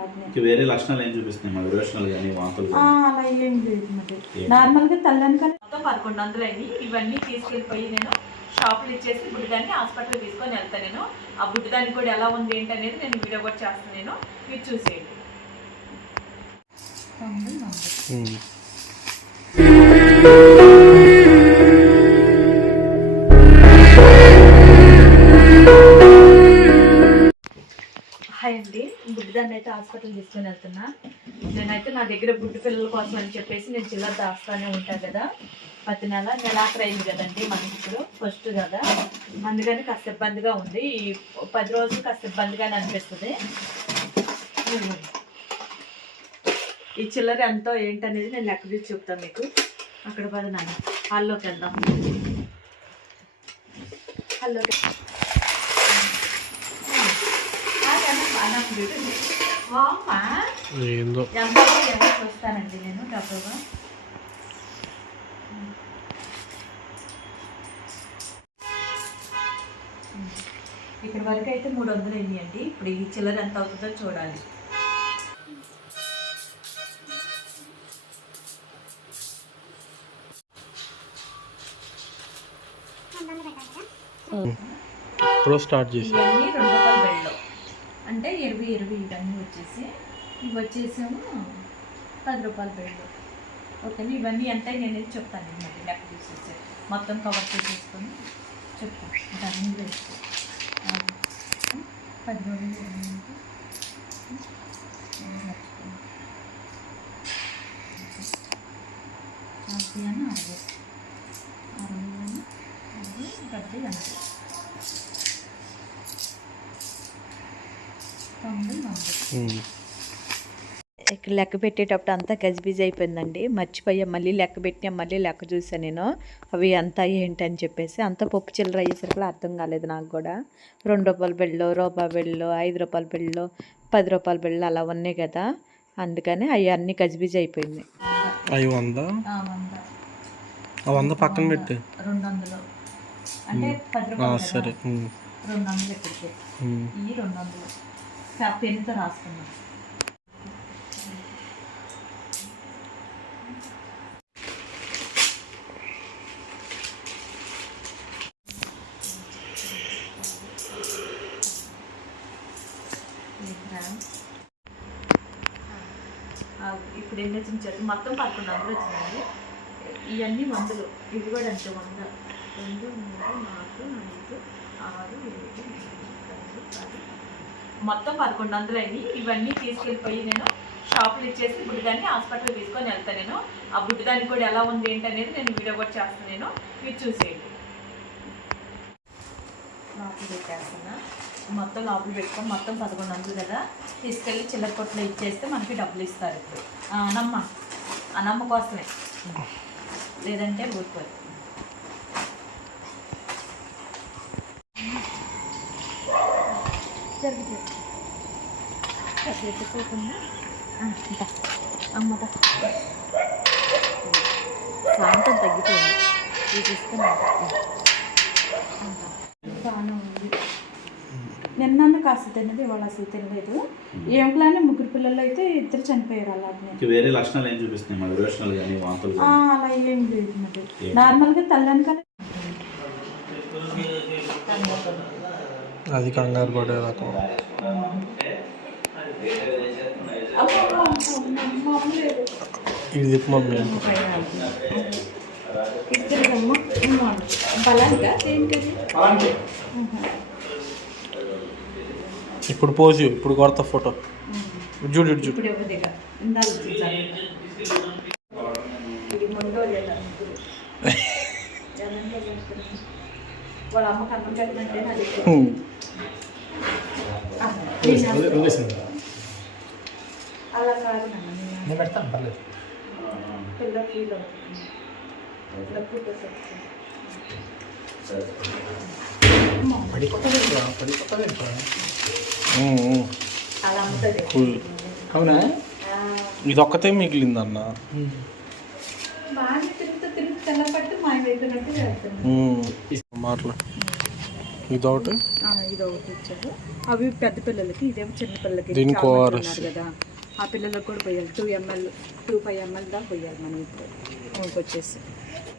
అలాగే వేరే లక్షణాలు ఏం చూపిస్తున్నాయి మా విరోచనాలు కానీ వాంతులు అలా ఏం లేదు మరి నార్మల్గా తెల్లని కానీ మొత్తం 1100 అయింది. ఇవన్నీ తీసుకెళ్ళిపోయి నేను షాపులు ఇచ్చేసి బుడ్డిదాన్ని హాస్పిటల్ తీసుకొని వెళ్తాను. నేను ఆ బుడ్డిదాన్ని కూడా ఎలా ఉంది ఏంటి అనేది నేను వీడియో కూడా చేస్తాను. నేను మీరు చూసేయండి. హాయ్ అండి, బుడ్డిదాన్ని అయితే హాస్పిటల్ తీసుకొని వెళ్తున్నా. నేనైతే నా దగ్గర బుడ్డి పిల్లల కోసం అని చెప్పేసి నేను చిల్లర దాస్తానే ఉంటాను కదా. ప్రతి నెలాఖరు అయింది కదండి మనకి, ఇప్పుడు ఫస్ట్ కదా, అందుకని కాస్త ఇబ్బందిగా ఉంది. ఈ 10 రోజులు కాస్త ఇబ్బందిగానే అనిపిస్తుంది. ఈ చిల్లర ఎంతో ఏంటనేది నేను లెక్క తీసి చెప్తాను మీకు. అక్కడ పదనాను హాల్లోకి వెళ్దాం. హాల్లోకి ఎంత చూస్తానండి నేను డబ్బుగా. ఇక్కడ వరకు అయితే 300 అయింది అండి. ఇప్పుడు ఈ చిల్లర ఎంత అవుతుందో చూడాలి. స్టార్ట్ చేసి ఇవన్నీ 2 రూపాయల బెల్లో అంటే 20 ఇవన్నీ వచ్చేసి, ఇవి వచ్చేసాము 10 రూపాయల బెల్లో. ఓకేనా, ఇవన్నీ ఎంత నేను చెప్తాను. మళ్ళీ లెక్క తీసేసి మొత్తం కవర్ చేసేసుకొని చెప్తాను. దాన్ని వేసుకో 10 రోజులు 60 ఇక్కడ లెక్క పెట్టేటప్పుడు అంతా గజిబిజి అయిపోయిందండి. మర్చిపోయా, మళ్ళీ లెక్క పెట్టినా, మళ్ళీ లెక్క చూసాను నేను అవి అంతా ఏంటి అని చెప్పేసి. అంత పప్పు చిల్లర అయ్యేసరికి అర్థం కాలేదు నాకు కూడా. 2 రూపాయల బిళ్ళు, రూపాయి బిళ్ళు, 5 రూపాయల బిళ్ళు, 10 రూపాయల బిళ్ళు అలా ఉన్నాయి కదా, అందుకని అవి అన్నీ గజిబిజి అయిపోయింది. 100 పక్కన పెట్టి 200 అంటే 10 రూపాయలు సరే. 200 ఎక్కడికి ఈ 200 పెన్నుతో రాసుకున్నాను. ఇప్పుడు ఎన్ని వచ్చింది మొత్తం 1100 వచ్చినాయి. ఇవన్నీ 100. ఇది కూడా అంతే 100. 2, 3, 4, 5, 6, 7, 8, 10 మొత్తం 1100 అయింది. ఇవన్నీ తీసుకెళ్ళిపోయి నేను షాపులు ఇచ్చేసి బుడ్డిదాన్ని హాస్పిటల్ తీసుకొని వెళ్తాను. నేను ఆ బుడ్డిదాన్ని కూడా ఎలా ఉంది ఏంటి అనేది నేను వీడియో కూడా చేస్తాను. నేను మీరు చూసేయండి. లోపల పెట్టేస్తున్నా. మొత్తం లోపల పెట్టుకొని మొత్తం 1100 కదా, తీసుకెళ్ళి చిల్లర కొట్లో ఇచ్చేస్తే మనకి డబ్బులు ఇస్తారు. ఇప్పుడు నమ్మ కోసమే, లేదంటే ఊరిపోతుంది. జరుగుతుంది అమ్మట శాంతం తగ్గిపోయింది. ఇది తీసుకున్నా బాగానే ఉంది. నిన్న కాస్త తిన్నది, ఇవాళ అసలు తినలేదు. ఏం ప్లాన్ 3 పిల్లలు అయితే 2 చనిపోయారు. అలాగే వేరే లక్షణాలు ఏం చూపిస్తున్నాయి మా విరోచనాలు కానీ వాంతులు అలా ఏం లేదు మరి నార్మల్గా తెల్లని కానీ అది కంగారు పడే రకం. ఇది చెప్పు మమ్మీ. ఇప్పుడు పోసి ఇప్పుడు కొడతా ఫోటో చూడు చూడు. వాళ్ళ అమ్మకి అన్నం పెట్టినట్టే అలా కాదు నేను పెడతాను, పర్లేదు. పిల్ల ఫీల్ అలా ఉంటుంది. అవునా, ఇది ఒక్కతే మిగిలిందన్న. బాగా తిరుగుతూ తెల్లబట్టి మాయమైపోయినట్టు చేస్తున్నాను. మాటలు ఇదొకటి ఇది ఒకటి ఇచ్చారు. అవి పెద్ద పిల్లలకి, ఇదేమో చిన్న పిల్లలకి. దీనికి చాలా మంది ORS. ఉన్నారు కదా, ఆ పిల్లలకు కూడా పోయాలి. 2 ml 2.5 ml దాకా పోయాలి మనం ఇప్పుడు వచ్చేసి.